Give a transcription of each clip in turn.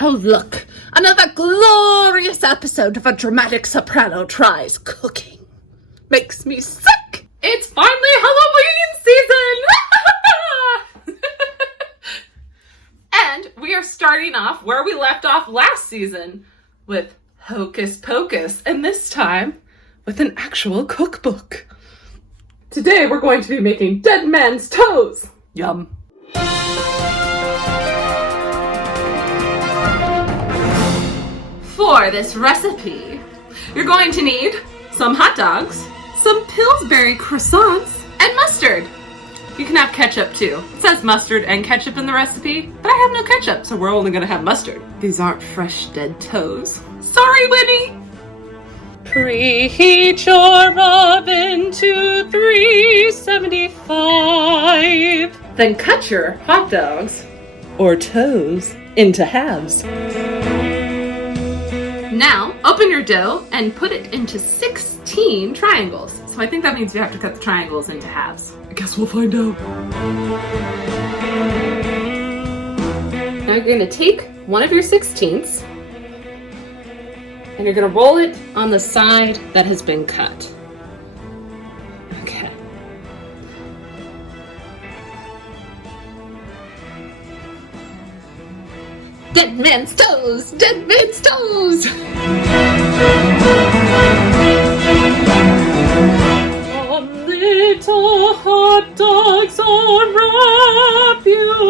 Oh, look, another glorious episode of a dramatic soprano tries cooking. Makes me sick! It's finally Halloween season! And we are starting off where we left off last season with Hocus Pocus, and this time with an actual cookbook. Today we're going to be making dead man's toes. Yum. For this recipe, you're going to need some hot dogs, some Pillsbury croissants, and mustard. You can have ketchup too. It says mustard and ketchup in the recipe, but I have no ketchup, so we're only gonna have mustard. These aren't fresh dead toes. Sorry, Winnie! Preheat your oven to 375. Then cut your hot dogs, or toes, into halves. Now, open your dough and put it into 16 triangles. So I think that means you have to cut the triangles into halves. I guess we'll find out. Now you're gonna take one of your 16ths and you're gonna roll it on the side that has been cut. Okay. Dead man's toes! Dead man's toes! Little hot dogs are rapula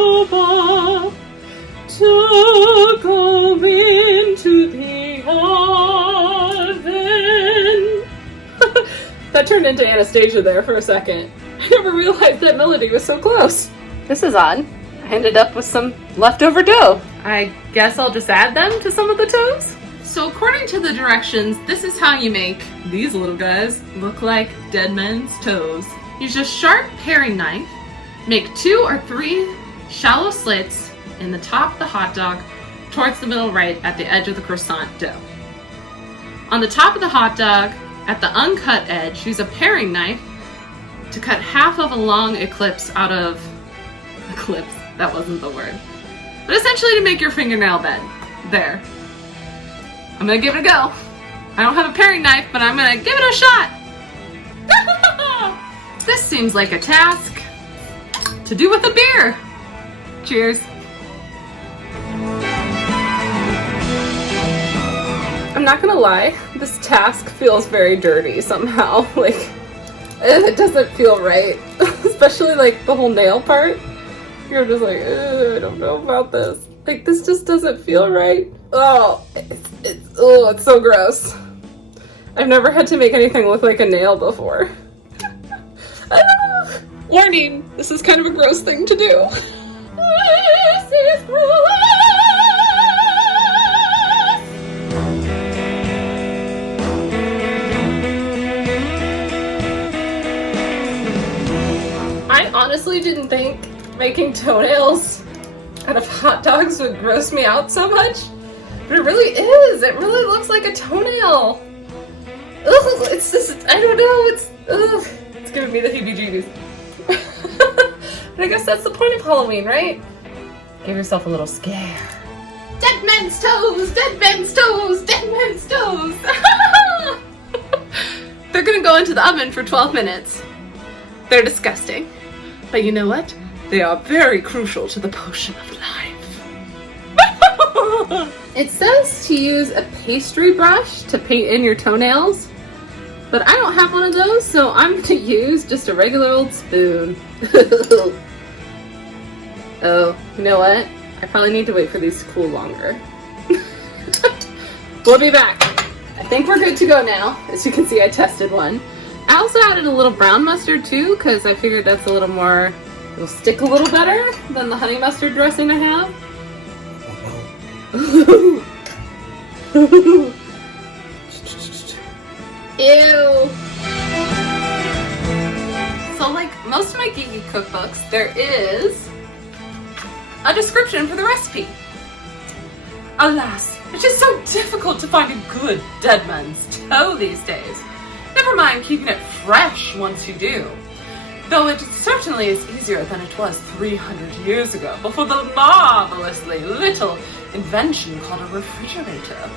to go into the oven. That turned into Anastasia there for a second. I never realized that melody was so close. This is odd. I ended up with some leftover dough. I guess I'll just add them to some of the toes. So according to the directions, this is how you make these little guys look like dead men's toes. Use a sharp paring knife, make 2 or 3 shallow slits in the top of the hot dog towards the middle right at the edge of the croissant dough. On the top of the hot dog, at the uncut edge, use a paring knife to cut half of a long ellipse out of... Eclipse, that wasn't the word. But essentially to make your fingernail bed. There. I'm gonna give it a go. I don't have a paring knife, but I'm gonna give it a shot. This seems like a task to do with a beer. Cheers. I'm not gonna lie, this task feels very dirty somehow. Like, it doesn't feel right. Especially like the whole nail part. You're just like, I don't know about this. Like, this just doesn't feel right. Oh, it's so gross. I've never had to make anything look like a nail before. Warning, this is kind of a gross thing to do. This is gross. I honestly didn't think making toenails out of hot dogs would gross me out so much, but it really is. It really looks like a toenail. Ugh, it's just, I don't know, it's giving me the heebie-jeebies. But I guess that's the point of Halloween, right? Give yourself a little scare. Dead men's toes! Dead men's toes! Dead men's toes! They're gonna go into the oven for 12 minutes. They're disgusting. But you know what? They are very crucial to the potion of life. It says to use a pastry brush to paint in your toenails, but I don't have one of those, so I'm going to use just a regular old spoon. Oh, you know what? I probably need to wait for these to cool longer. We'll be back. I think we're good to go now. As you can see, I tested one. I also added a little brown mustard too, because I figured that's a little more... It'll stick a little better than the honey mustard dressing I have. Ew. So like most of my geeky cookbooks, there is a description for the recipe. Alas, it is so difficult to find a good dead man's toe these days. Never mind keeping it fresh once you do. Though it certainly is easier than it was 300 years ago, before the marvelously little invention called a refrigerator.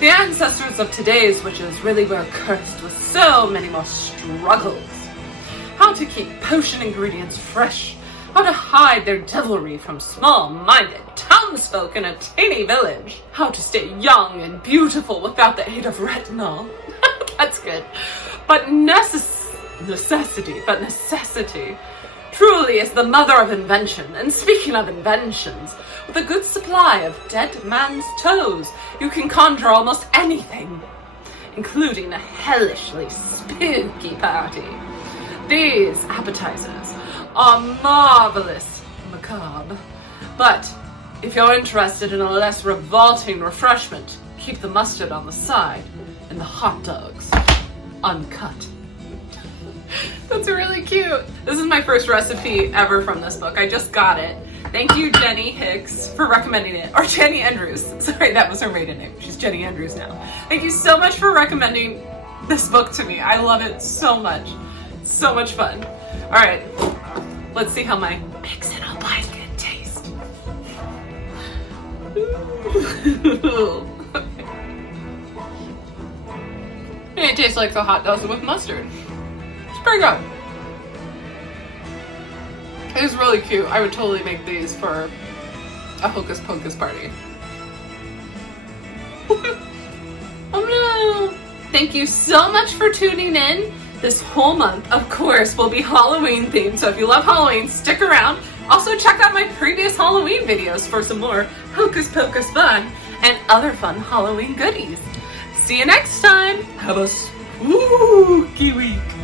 The ancestors of today's witches really were cursed with so many more struggles. How to keep potion ingredients fresh, how to hide their devilry from small-minded townsfolk in a teeny village, how to stay young and beautiful without the aid of retinol. That's good. But necessity truly is the mother of invention. And speaking of inventions, with a good supply of dead man's toes, you can conjure almost anything, including a hellishly spooky party. These appetizers are marvelous macabre, but if you're interested in a less revolting refreshment, keep the mustard on the side and the hot dogs uncut. That's really cute. This is my first recipe ever from this book. I just got it. Thank you, Jenny Hicks, for recommending it. Or Jenny Andrews. Sorry, that was her maiden name. She's Jenny Andrews now. Thank you so much for recommending this book to me. I love it so much. It's so much fun. All right, let's see how my pigs in a blanket taste. It tastes like the hot dogs with mustard. It's pretty good. It is really cute. I would totally make these for a Hocus Pocus party. Oh no! Thank you so much for tuning in. This whole month, of course, will be Halloween themed, so if you love Halloween, stick around. Also, check out my previous Halloween videos for some more Hocus Pocus fun and other fun Halloween goodies. See you next time! Have a spooky week!